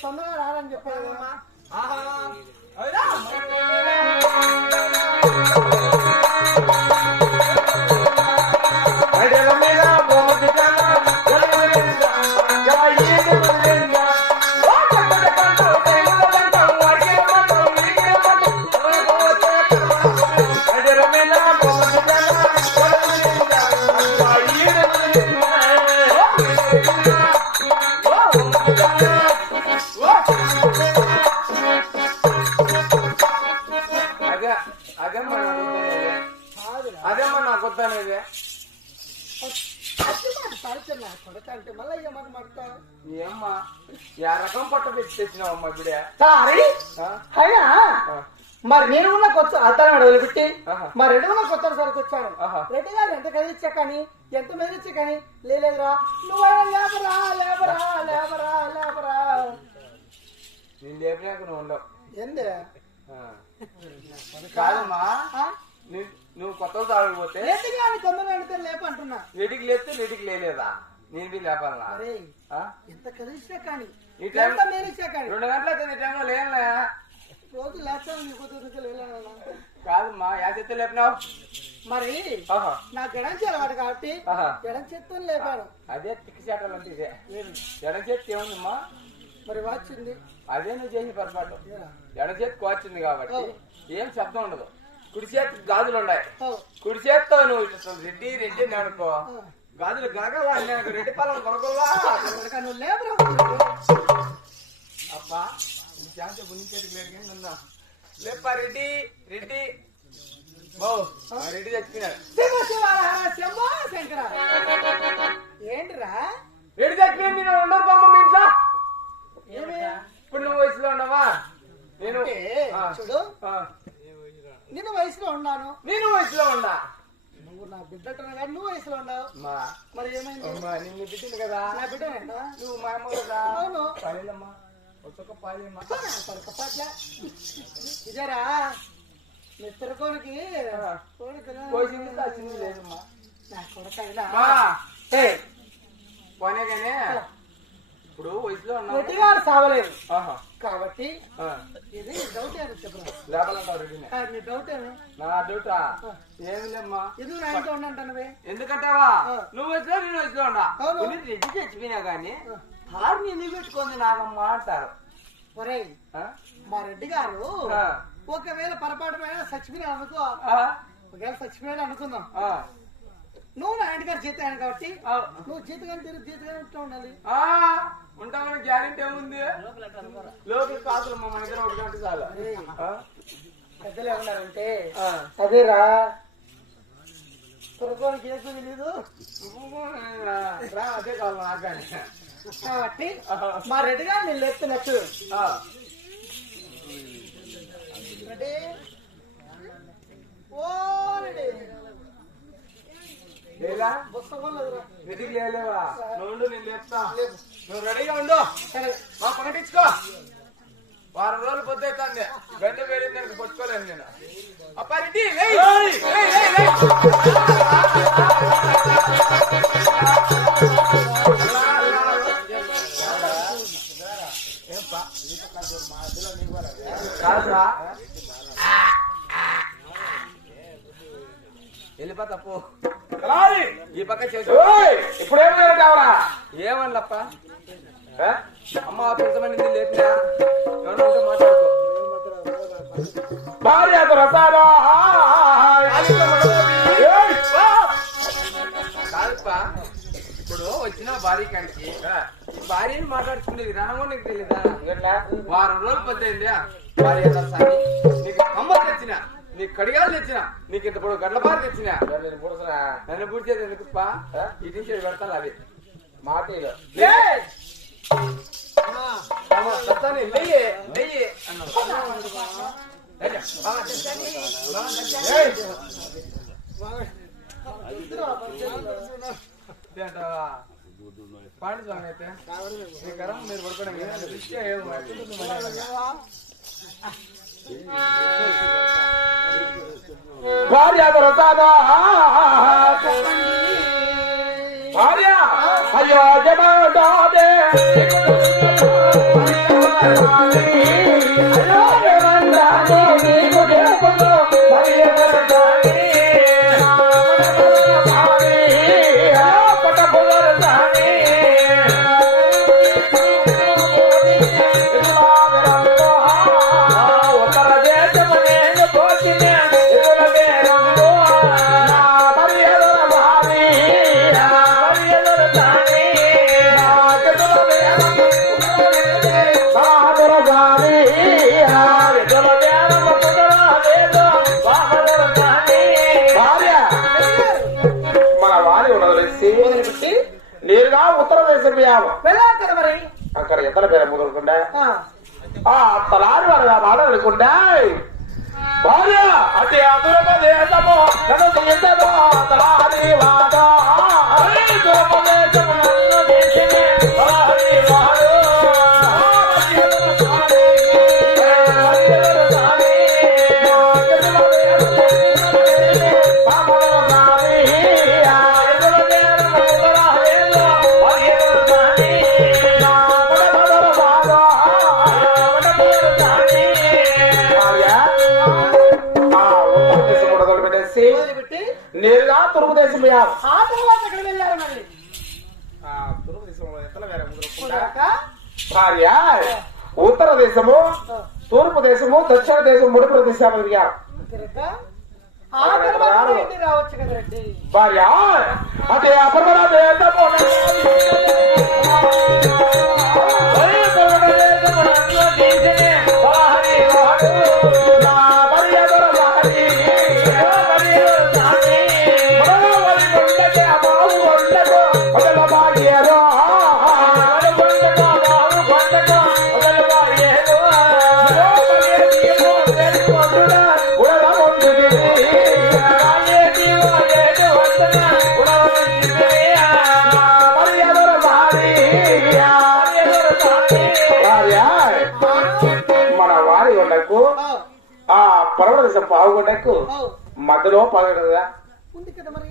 తొందరగా రాదని చెప్పారు. అదేమ్మా నాకు వద్దనేది ఏమ్మా ఏ రకం పట్ట పెట్టి తెచ్చినావమ్మా ఇప్పుడే. మరి నేను కూడా కొత్త అద్దాన్ని వదిలిపెట్టి మా రెడ్డి కూడా కొత్త సరికి వచ్చాను. రెడ్డి గారు ఎంత కదిలిచ్చా కానీ ఎంత మెదిలిచ్చా కానీ లేదురా నువ్వైనా లేబరా లేబరా లేబరా లేబరా నేను లేపినాక నువ్వు ఉండవు ఎందే కాదమ్మా. నువ్వు కొత్త తాగకపోతే తొందరగా లేపంటున్నా. రెడ్డికి లేస్తే రెడ్డికి లేలేదా నేను బి లేపాలనా? ఎంత కదిలిచ్చా కానీ 2 గంటల ఈ టైంలో లేనా రోజు లేస్తాను కాదమ్మా. యా చేత్తో లేపినావు మరి? నా గడం చేయాలి కాబట్టి గడం చేత్తో లేపాను. అదే తిక్కి చేటాలు అంటే ఇదే ఎడం చేతి ఏముందమ్మా మరి వచ్చింది. అదే నువ్వు చేసిన పొరపాటు. ఎడం చేతికి వచ్చింది కాబట్టి ఏం శబ్దం ఉండదు. కుడి చేతికి గాజులు ఉన్నాయి. కుడి చేతితో నువ్వు రెడ్డి రెడ్డి అని అనుకో గాజులు గనగవా రెడ్డి పాలన కొనకోవా నువ్వు లేబరా అబ్బా లేపా రెడ్డి రెడ్డి రెడ్డి చచ్చిపోయినాడు. ఏంటిరా రెడ్డి చచ్చిపోయింది నేను ఉండదు బొమ్మ మీ ఇంట్లో. ఇప్పుడు నువ్వు వయసులో ఉన్నావా? నేను చూడు నేను వయసులో ఉన్నాను. నేను వయసులో ఉన్నా. నువ్వు నా బిడ్డటను కానీ నువ్వు వయసులో ఉన్నావు. మరి ఏమైంది? నిన్ను బిడ్డను కదా. నా బిడ్డ నువ్వు మా అమ్మ కదా. అవును పాలేమ్మా ఇదేరా మిత్రకోనికి లేదమ్మా నా కొడుకు పోనే కానీ ఇప్పుడు వయసులో ఉన్నా సావలేదు కాబట్టి ఇది డౌట్ లేపాలంటావు. డౌట్ నా డౌటా ఏమి లేమ్మా. ఎందుకు నా ఇంట్లో ఉండంటానవే? ఎందుకంటావా నువ్వు వయసులో నేను వయసులో ఉన్నా. రెడ్డి చచ్చిపోయినా గానీ హార్ని ఎందుకు పెట్టుకుంది నాగమ్మా అంటారు. ఒరే మా రెడ్డి గారు ఒకవేళ పొరపాటు చచ్చిపోయినా అనుకో, ఒకవేళ చచ్చిపోయాడు అనుకుందాం, నువ్వు నా ఇంటికాడ జీతం కాబట్టి నువ్వు జీతగానే తిరిగి జీతగానే ఉంటా ఉండాలి. ఉంటామని గ్యారెంటీ ఏముంది? లోపల కాసులు మా మన దగ్గర 1 గంట చాలు. పెద్దలు ఏమన్నారంటే అదేరా త్వరకోనికి ఏదో తెలీదు అదే కావాలి నాకు కానీ. కాబట్టి మా రెడ్డి గారు నేను లేపుతున్నట్టు రెడ్డి ఓ రెడ్డి లేదా రెడీకి లేవా? నువ్వు నేను లేపుతా. నువ్వు రెడీగా ఉండు. మా పకటించుకో. వారం రోజులు పొద్దుతుంది. గంట వేరింది దానికి పట్టుకోలేను నేను. అప్పా రెడ్డి వెళ్ళిపోతా పో. ఈ పక్క చేసి ఇప్పుడేం కావాలా? ఏమన్నప్ప అమ్మ పిలిచమని లేపినా ఎవరు మాట్లాడుకో. కాదప్ప ఇప్పుడు వచ్చిన భార్య కాడికి భార్యని మాట్లాడుకునేది రానమో నీకు తెలీదా? వారం రోజులు పొద్దుంది భార్య సారి నీకు అమ్మ తెచ్చిన, నీకు కడిగాలు తెచ్చిన, నీకు ఇంత పొడవు గడ్ల బాగా తెచ్చిన. నన్ను పూడ్చేది ఎందుకు ఇటు నుంచి పెడతాను. అది మాటలు నెయ్యి నెయ్యి పాడి స్వామి అయితే మీరు పడుకోవడం భార్య భార్య అయ్యో జమాదే నేరుగా ఉత్తర దేశం వెళ్ళాలి మరి. అక్కడ ఎత్తల పేర మొదలుకుండా తలారి వారుగా మాట్లాడకుండా భార్య అతి అదురమ దేశము నన్ను తీసదో తలారి వాడ దేశము నన్ను దేశమే తలారి వాడు నేరుగా తూర్పు దేశం వెళ్ళారు. మరి తూర్పు దేశంలో ఎత్తల వేరే భార్య ఉత్తర దేశము, తూర్పు దేశము, దక్షిణ దేశం 3 ప్రదేశాలు తిరిగారు. రావచ్చు కదా రెడ్డి. భార్య అదే అపర్వణ పర్వదేశం పావుగొండకు మధ్యలో పాగేడుగా ఉంది కదా. మరి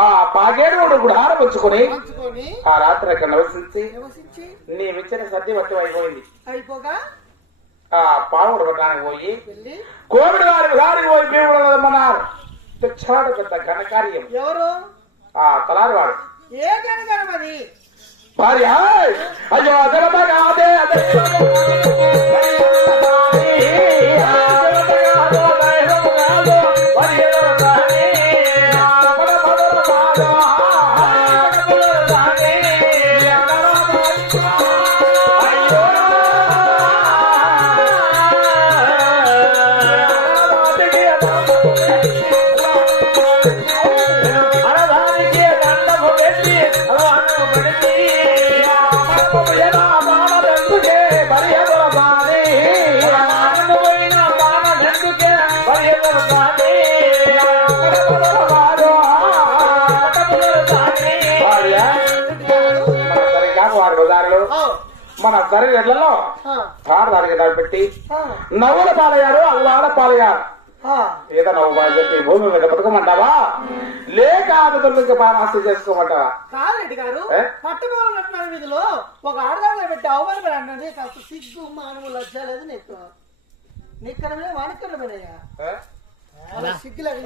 ఆ పాగేడు గుడారం వచ్చుకొని ఆ రాత్రి అక్కడ నివసించి నీవిచ్చిన సత్యవత్వం అయిపోగా ఆ పావుడు పట్టడానికి పోయి కోవిడ్ గారికి పోయి భీముడమన్నారు. తెచ్చాడు పెద్ద ఘనకార్యం. ఎవరు? ఆ తలారి వాడు. ఏ ఘనకార్యం అది? భార్య అయ్యో అదే Bye. పాలయాలు మన సరైన ఇళ్లలో తాడదానికి పెట్టి నవ్వుల పాలయ్యారు అల్లాడ పాలయ్యారు ఏదో నవ్వు బాగా చెప్పి భూమి మీద బతుకమంటావా లేక ఆడదులకి బాణాస్తి చేసుకోమంటావా? కాదండి గారు పట్టణంలో వీధిలో ఒక ఆడదాన్ని పెట్టి అవమానం అన్నది కాస్త సిగ్గు మానవు లజ్జ లేదు నీకు నీకనమే వానికనమేనయ్యా సిగ్గులేదు.